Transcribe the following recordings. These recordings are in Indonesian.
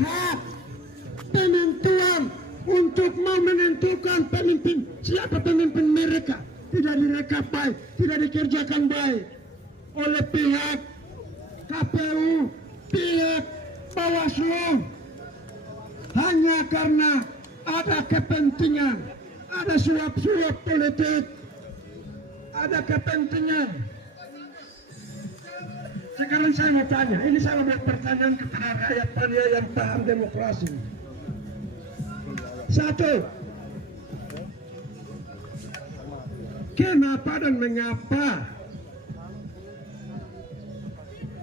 hak penentuan untuk mau menentukan pemimpin, siapa pemimpin mereka, tidak direkap baik, tidak dikerjakan baik oleh pihak KPU, pihak Bawaslu, hanya karena ada kepentingan, ada suap-suap politik, ada kepentingan. Sekarang saya mau tanya, ini saya mau pertanyaan kepada rakyat Pania yang paham demokrasi. Satu, kenapa dan mengapa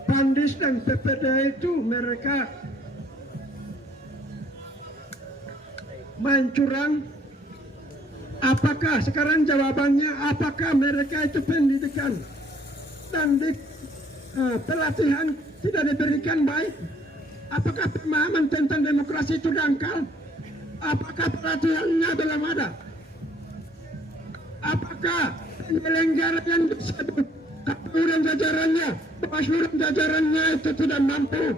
Pandis dan PPD itu mereka main curang? Apakah sekarang jawabannya, apakah mereka itu pendidikan dan pelatihan tidak diberikan baik? Apakah pemahaman tentang demokrasi itu dangkal? Apakah pelatihannya belum ada? Apakah penyelenggara yang disebut KPU dan jajarannya, Bawaslu dan jajarannya itu tidak mampu?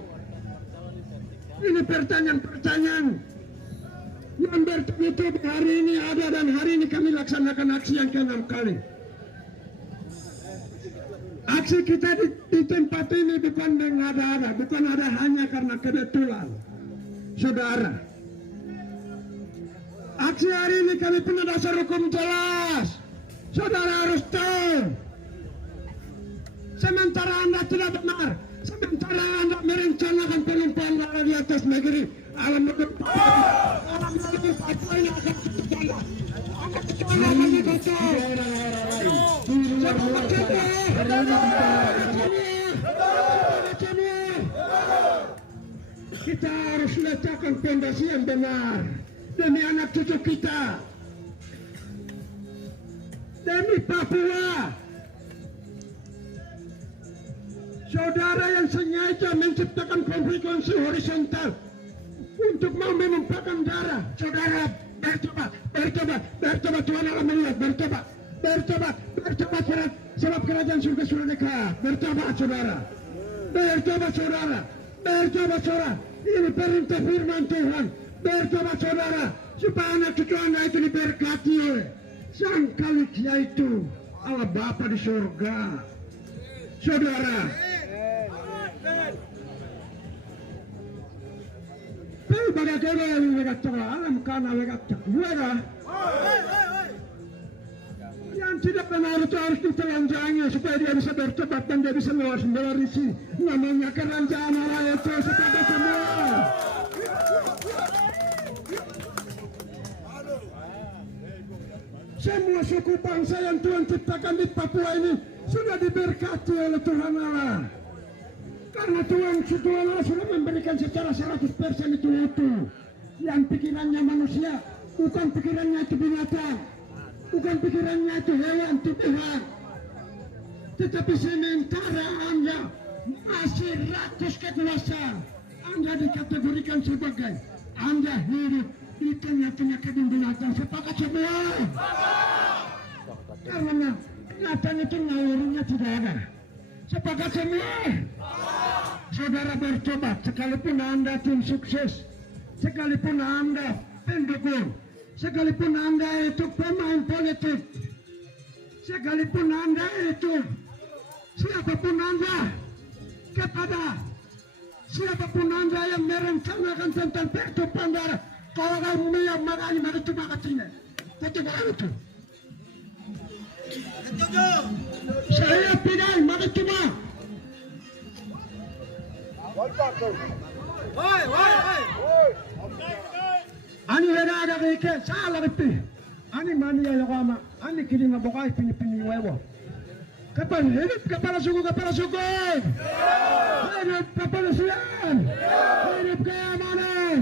Ini pertanyaan-pertanyaan yang bertubi-tubi hari ini ada, dan hari ini kami laksanakan aksi yang ke-6 kali. Aksi kita di tempat ini bukan mengada-ada, bukan ada hanya karena kebetulan, saudara. Aksi hari ini kami punya dasar hukum jelas, saudara harus tahu. Sementara Anda tidak benar, sementara Anda merencanakan penumpang darah di atas negeri, alam negeri Papua ini akan terjadi. Anda kecuali hanya betul. Kita harus letakkan fondasi yang benar demi anak cucu kita, demi Papua. Saudara yang sengaja menciptakan konflik horizontal untuk mau menumpahkan darah, saudara bertobat, Tuhan Allah melihat, bertobat, sebab kerajaan surga sudah dekat. Bertobat saudara, ini perintah firman Tuhan. Bertobat saudara, supaya anak cucu Anda itu diberkati oleh Sang Kalikya itu, Allah Bapa di surga. Saudara, bagaimana yang mengatakan alam karena mengatakan mereka yang tidak benar itu harus ditelanjangi supaya dia bisa bertobat dan dia bisa mewarisi namanya kerajaan Allah itu kepada semua. Semua suku bangsa yang Tuhan ciptakan di Papua ini sudah diberkati oleh Tuhan Allah. Karena Tuhan Allah sudah memberikan secara 100% itu utuh. Yang pikirannya manusia, bukan pikirannya itu binatang, bukan pikirannya itu hewan, Tuhan. Tetapi sementara Anda masih rakus kekuasaan, Anda dikategorikan sebagai Anda hidup di tengah-tengah kebun binatang. Sepakat semua? Karena binatang itu nalurinya tidak ada. Sepakat semua? Saudara bertobat, sekalipun Anda tim sukses, sekalipun Anda pendukung, sekalipun Anda itu pemain politik, sekalipun Anda itu siapapun Anda, kepada siapapun Anda yang merencanakan tentang pertumpahan darah, kalau kamu yang marahnya mari itu makasihnya, itu itu. Saya tidak mari cuma. Ani ada ke salah itu. Ani mani ya lama. Ani kini mabokai pini wewo. Kapan hidup kepala suku. Hidup kepolisian. Hidup keamanan.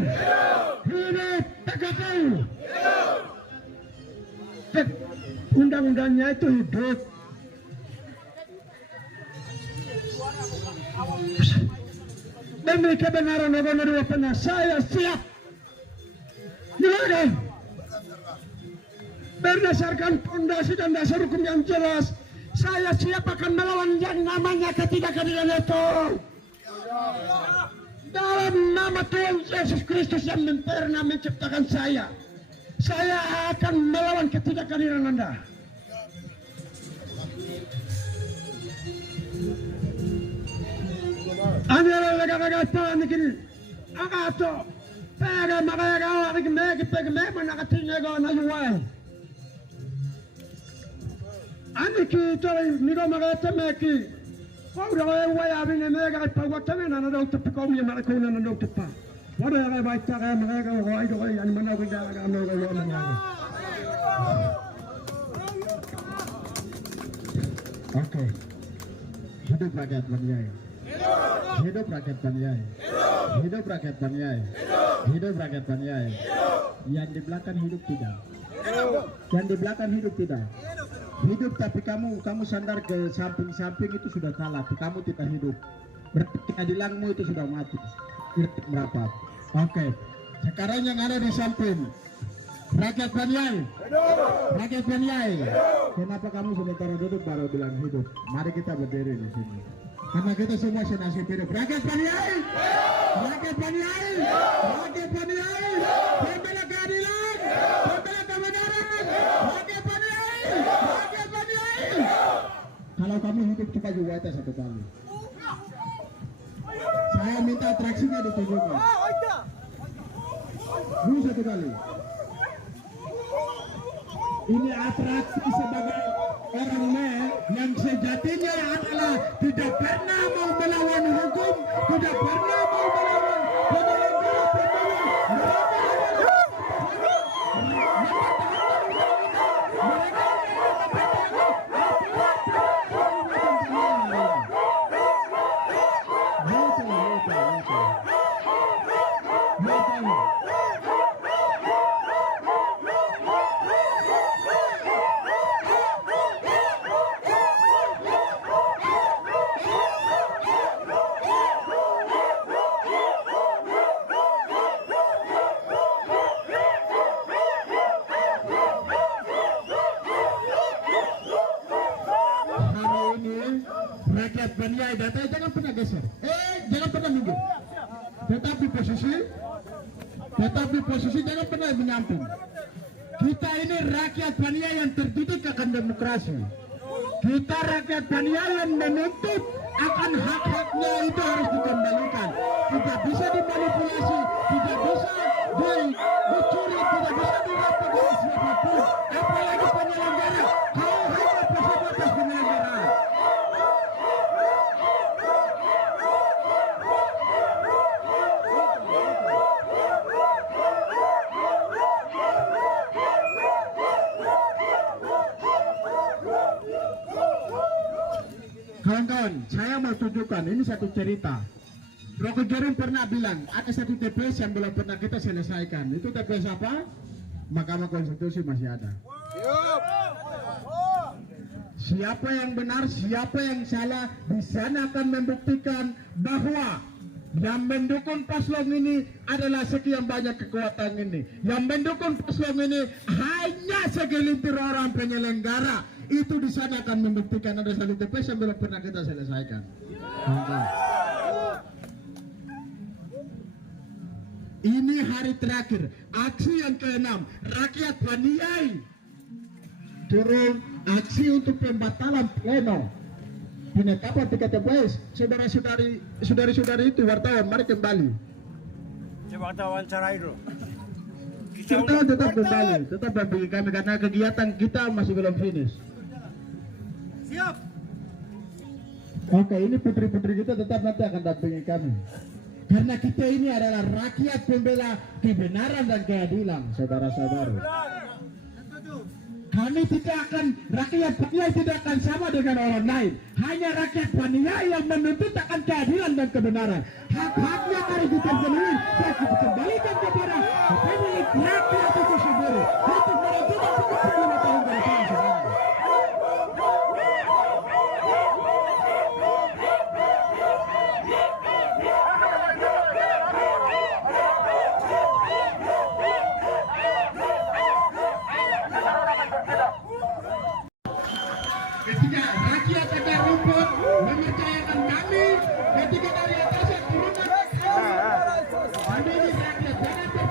Hidup PKKU. Undang-undangnya itu hidup. Demi kebenaran negara pernah saya siap. Gimana? Berdasarkan fondasi dan dasar hukum yang jelas, saya siap akan melawan yang namanya ketidakadilan itu. Dalam nama Tuhan Yesus Kristus yang pernah menciptakan saya akan melawan ketidakhadiran Anda. Anda nagagatan gini, akato, pega makagawa kigme manakatinyago na yuway. Ani kita nigo magatameki. Kau dah way abin mega pagwatamen na daw tapikaw niya makakuna na daw tapa. Wala ya baik cara magaga way do yan manaw da ga ano ga yo mga. Okay. Hidup rakyat Baniai. Hidup rakyat Baniai. Hidup rakyat Baniai. Hidup rakyat Baniai. Yang di belakang hidup tidak. Yang di belakang hidup tidak. Hidup tapi kamu sandar ke samping-samping itu sudah kalah. Kamu tidak hidup. Berarti keadilanmu itu sudah mati. Merapat. Oke. Sekarang yang ada di samping. Rakyat Baniai. Rakyat Baniai. Kenapa kamu sementara duduk baru bilang hidup? Mari kita berdiri di sini. Karena kita semua senasib hidup. Rakyat Baniai. Rakyat Baniai. Rakyat Baniai. Pembela keadilan. Pembela kebenaran. Rakyat Baniai. Rakyat Baniai. Kalau kamu hidup cepat juga atas satu kali. Saya minta atraksinya ditunjukkan. Dulu satu kali. Ini atraksi sebagai orang yang sejatinya adalah tidak pernah mau melawan hukum, tidak pernah mau melawan penyelenggara pemilu. Rakyat Baniai datanya jangan pernah geser, jangan pernah minggir, tetapi posisi jangan pernah menyamping. Kita ini rakyat Baniai yang terdidik akan demokrasi. Kita rakyat Baniai yang menuntut akan hak-haknya itu harus dikembalikan. Tidak bisa dimanipulasi, tidak bisa dicuri, tidak bisa dirampok oleh siapapun, apalagi penyelenggara. Kau hanya pejabat penyelenggara. Kawan-kawan, saya mau tunjukkan ini satu cerita. Rocky Gerung pernah bilang ada satu TPS yang belum pernah kita selesaikan. Itu TPS apa? Mahkamah Konstitusi masih ada. Siapa yang benar, siapa yang salah, di sana akan membuktikan bahwa yang mendukung paslon ini adalah sekian banyak kekuatan ini. Yang mendukung paslon ini hanya segelintir orang penyelenggara. Itu di sana akan membuktikan ada satu TPS yang belum pernah kita selesaikan. Ini hari terakhir, aksi yang ke-6, rakyat Baniai turun aksi untuk pembatalan pleno penetapan 3 TPS. Saudara-saudari itu wartawan, mari kembali. Coba kita wawancarai dulu. Kita tetap kembali, tetap dampingi kami karena kegiatan kita masih belum finish. Siap. Oke, ini putri-putri kita tetap nanti akan dampingi kami. Karena kita ini adalah rakyat pembela kebenaran dan keadilan, saudara-saudara. Kami tidak akan, rakyat Baniai tidak akan sama dengan orang lain. Hanya rakyat Baniai yang menuntut akan keadilan dan kebenaran. Hak-haknya harus diterpenuhi dan dikembalikan kepada pemilik rakyat itu sendiri. Untuk menentukan pemimpin 5 tahun ke depan, saudara. Ketika rakyat akan rumput mempercayakan kami, ketika dari atas turun Kami ini rakyat, jangan